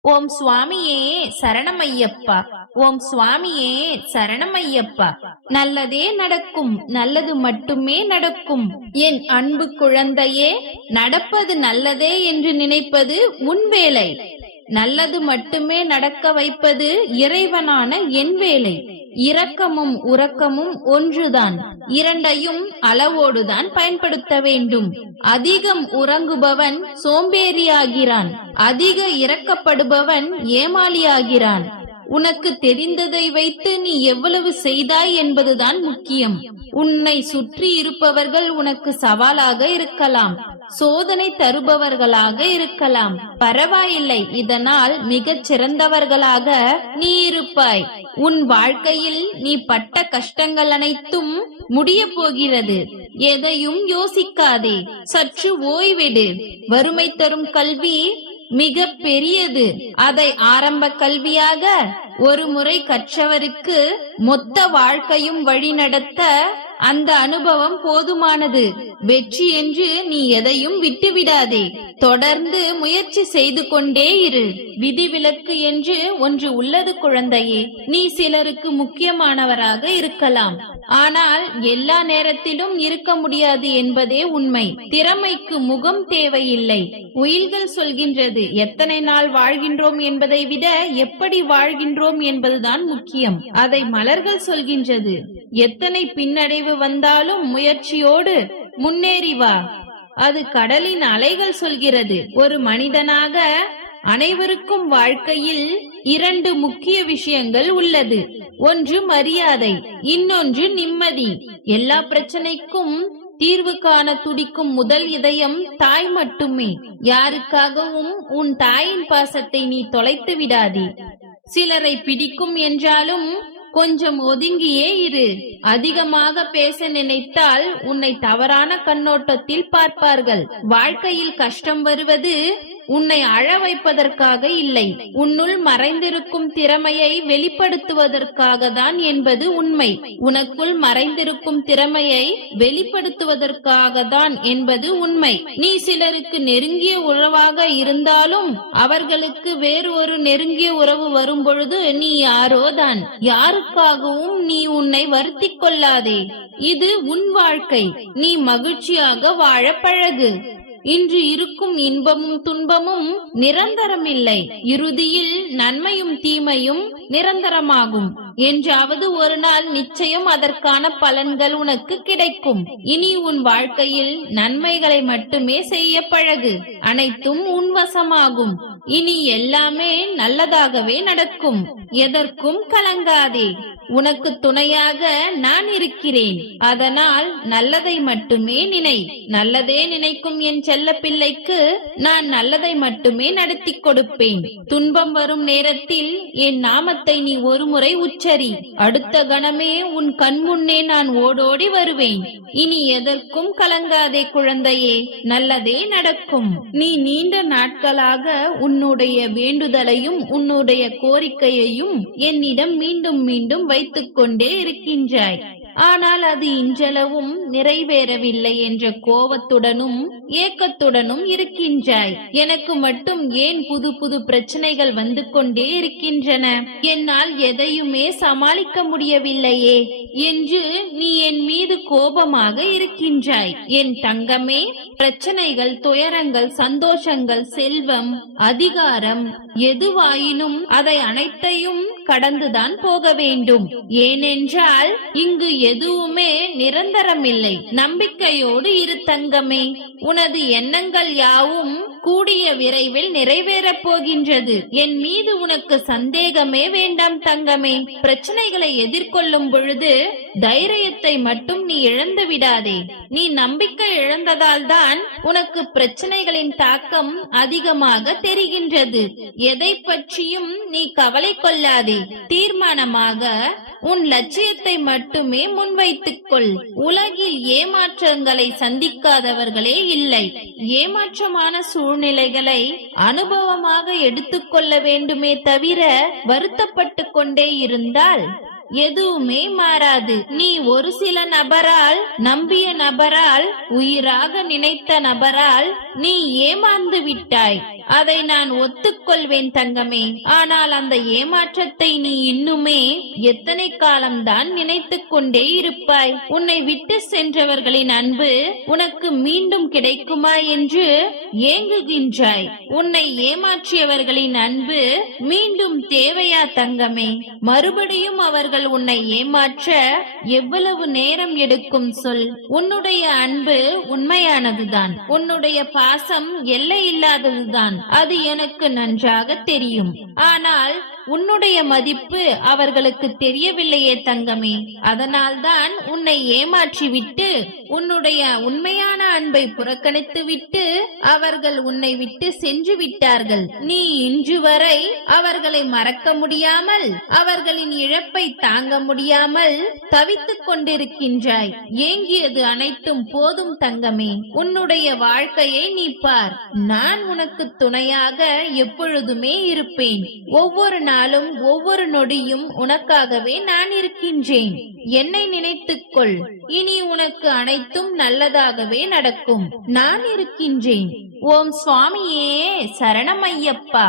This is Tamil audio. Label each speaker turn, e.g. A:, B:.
A: ஓம் சுவாமியே சரணமையப்பா. ஓம் சுவாமியே சரணமையப்பா. நல்லதே நடக்கும் நல்லது மட்டுமே நடக்கும். என் அன்பு குழந்தையே நடப்பது நல்லதே என்று நினைப்பது உன் வேலை. நல்லது மட்டுமே நடக்க வைப்பது இறைவனான என் வேலை. இரக்கமும் உறக்கமும் ஒன்றுதான். இரண்டையும் அளவோடுதான் பயன்படுத்த வேண்டும். அதிகம் உறங்குபவன் சோம்பேறியாகிறான். அதிக இறக்கப்படுபவன் ஏமாளியாகிறான். உனக்கு தெரிந்ததை வைத்து நீ எவ்வளவு செய்தாய் என்பதுதான் முக்கியம். உன்னை சுற்றி இருப்பவர்கள் உனக்கு சவாலாக இருக்கலாம். சோதனை தருபவர்களாக இருக்கலாம். பரவாயில்லை இதனால் மிகச் சிறந்தவர்களாக நீ இருப்பாய். உன் வாழ்க்கையில் நீ பட்ட கஷ்டங்கள் அனைத்தும் முடிய போகிறது. எதையும் யோசிக்காதே. சற்று ஓய்விடு. வறுமை தரும் கல்வி மிக பெரியது அதை ஆரம்ப கல்வியாக ஒரு முறை கற்றவருக்கு மொத்த வாழ்க்கையும் வழிநடத்த அந்த அனுபவம் போதுமானது. வெற்றி என்று நீ எதையும் விட்டுவிடாதே. தொடர்ந்து முயற்சி செய்து கொண்டே இரு. விதிவிலக்கு என்று ஒன்று உள்ளது குழந்தையே. நீ சிலருக்கு முக்கியமானவராக இருக்கலாம். ஆனால் எல்லா நேரத்திலும் இருக்க முடியாது என்பதே உண்மை. திறமைக்கு முகம் தேவையில்லை. உயில்கள் சொல்கின்றது எத்தனை நாள் வாழ்கின்றோம் என்பதை விட எப்படி வாழ்கின்றோம் என்பதுதான் முக்கியம். அதை மலர்கள் சொல்கின்றது எத்தனை பின்னடைவு வந்தாலும் முயற்சியோடு முன்னேறி வா. அது கடலின் அலைகள் சொல்கிறது. ஒரு மனிதனாக அனைவருக்கும் வாழ்க்கையில் இரண்டு முக்கிய விஷயங்கள் உள்ளது. ஒன்று மரியாதை இன்னொன்று நிம்மதி. எல்லா பிரச்சனைக்கும் தீர்வு காண துடிக்கும் முதல் இதயம் தாய் மட்டுமே. யாருக்காகவும் உன் தாயின் பாசத்தை நீ தொலைத்து விடாதே. சிலரை பிடிக்கும் என்றாலும் கொஞ்சம் ஒதுங்கியே இரு. அதிகமாக பேச நினைத்தால் உன்னை தவறான கண்ணோட்டத்தில் பார்ப்பார்கள். வாழ்க்கையில் கஷ்டம் வருவது உன்னை அழ வைப்பதற்காக இல்லை. உன்னுள் மறைந்திருக்கும் திறமையை வெளிப்படுத்துவதற்காக தான் என்பது உண்மை. உனக்குள் மறைந்திருக்கும் திறமையை வெளிப்படுத்துவதற்காக தான் என்பது உண்மை. நீ சிலருக்கு நெருங்கிய உறவாக இருந்தாலும் அவர்களுக்கு வேறு ஒரு நெருங்கிய உறவு வரும் பொழுது நீ யாரோதான் யாருக்காகவும் நீ உன்னை வருத்திக் கொள்ளாதே. இது உன் வாழ்க்கை. நீ மகிழ்ச்சியாக வாழ பழகு. இன்று இருக்கும் இன்பமும் துன்பமும் நிரந்தரமில்லை. இறுதியில் நன்மையும் தீமையும் நிரந்தரமாகும். என்றாவது ஒரு நாள் நிச்சயம் அதற்கான பலன்கள் உனக்கு கிடைக்கும். இனி உன் வாழ்க்கையில் நன்மைகளை மட்டுமே செய்ய பழகு. அனைத்தும் உன் வசமாகும். இனி எல்லாமே நல்லதாகவே நடக்கும். எதற்கும் கலங்காதே. உனக்கு துணையாக நான் இருக்கிறேன். அதனால் நல்லதை மட்டுமே நினை. நல்லதே நினைக்கும் என் செல்ல பிள்ளைக்கு நான் நல்லதை மட்டுமே நடத்தி கொடுப்பேன். துன்பம் வரும் நேரத்தில் என் நாமத்தை நீ ஒருமுறை சரி அடுத்த கணமே உன் கண்முன்னே நான் ஓடோடி வருவேன். இனி எதற்கும் கலங்காதே குழந்தையே நல்லதே நடக்கும். நீ நீண்ட நாட்களாக உன்னுடைய வேண்டுதலையும் உன்னுடைய கோரிக்கையையும் என்னிடம் மீண்டும் மீண்டும் வைத்துக் கொண்டே இருக்கின்றாய். ஆனால் அது இன்றளவும் நிறைவேறவில்லை என்ற கோபத்துடனும் ஏக்கத்துடனும் இருக்கின்றாய். எனக்கு மட்டும் ஏன் புது புது பிரச்சனைகள் வந்து கொண்டே இருக்கின்றன? என்னால் எதையுமே சமாளிக்க முடியவில்லையே என்று நீ என் மீது கோபமாக இருக்கின்றாய். என் தங்கமே பிரச்சனைகள் துயரங்கள் சந்தோஷங்கள் செல்வம் அதிகாரம் எதுவாயினும் அதை அனைத்தையும் கடந்துதான் போக வேண்டும். ஏனென்றால் இங்கு எதுவுமே நிரந்தரமில்லை. நம்பிக்கையோடு இரு தங்கமே. உனது எண்ணங்கள் யாவும் கூடிய விரைவில் நிறைவேறப் போகின்றது. என் மீது உனக்கு சந்தேகமே வேண்டாம் தங்கமே. பிரச்சனைகளை எதிர்கொள்ளும் பொழுது தைரியத்தை மட்டும் நீ இழந்து விடாதே. நீ நம்பிக்கை இழந்ததால் தான் உனக்கு பிரச்சனைகளின் தாக்கம் அதிகமாக தெரிகின்றது. எதை பற்றியும் நீ கவலை கொள்ளாதே. தீர்மானமாக உன் லட்சியத்தை மட்டுமே முன்வைத்துக் கொள் உலகில் ஏமாற்றங்களை சந்திக்காதவர்களே இல்லை. ஏமாற்றமான சூழ்நிலைகளை அனுபவமாக எடுத்துக்கொள்ள வேண்டுமே தவிர வருத்தப்பட்டு கொண்டே இருந்தால் எதுவுமே மாறாது. நீ ஒரு சில நபரால் நம்பிய நபரால் உயிராக நினைத்த நபரால் நீ ஏமாந்து விட்டாய். அதை நான் ஒத்துக்கொள்வேன் தங்கமே. ஆனால் அந்த ஏமாற்றத்தை நீ இன்னுமே எத்தனை காலம்தான் நினைத்துக் கொண்டே இருப்பாய். உன்னை விட்டு சென்றவர்களின் அன்பு உனக்கு மீண்டும் கிடைக்குமா என்று ஏங்குகின்றாய். உன்னை ஏமாற்றியவர்களின் அன்பு மீண்டும் தேவையா தங்கமே? மறுபடியும் அவர்கள் அவர்கள் உன்னை ஏமாற்ற எவ்வளவு நேரம் எடுக்கும் சொல். உன்னுடைய அன்பு உண்மையானதுதான். உன்னுடைய பாசம் எல்லை இல்லாததுதான் அது எனக்கு நன்றாக தெரியும். ஆனால் உன்னுடைய மதிப்பு அவர்களுக்கு தெரியவில்லையே தங்கமே. அதனால்தான் உன்னை ஏமாற்றிவிட்டு உன்னுடைய உண்மையான அன்பை புறக்கணித்து விட்டு அவர்கள் உன்னை விட்டு சென்று விட்டார்கள். நீ இன்று வரை அவர்களை மறக்க முடியாமல் அவர்களின் இழப்பை தாங்க முடியாமல் தவித்துக் கொண்டிருக்கின்றாய். ஏங்கியது அனைத்தும் போதும் தங்கமே. உன்னுடைய வாழ்க்கையை நீ பார். நான் உனக்கு துணையாக எப்பொழுதுமே இருப்பேன். ஒவ்வொரு நாளும் ஒவ்வொரு நொடியும் உனக்காகவே நான் இருக்கின்றேன். என்னை நினைத்துக்கொள் இனி உனக்கு அனைத்தும் நல்லதாகவே நடக்கும். நான் இருக்கின்றேன். ஓம் சுவாமியே சரணமையப்பா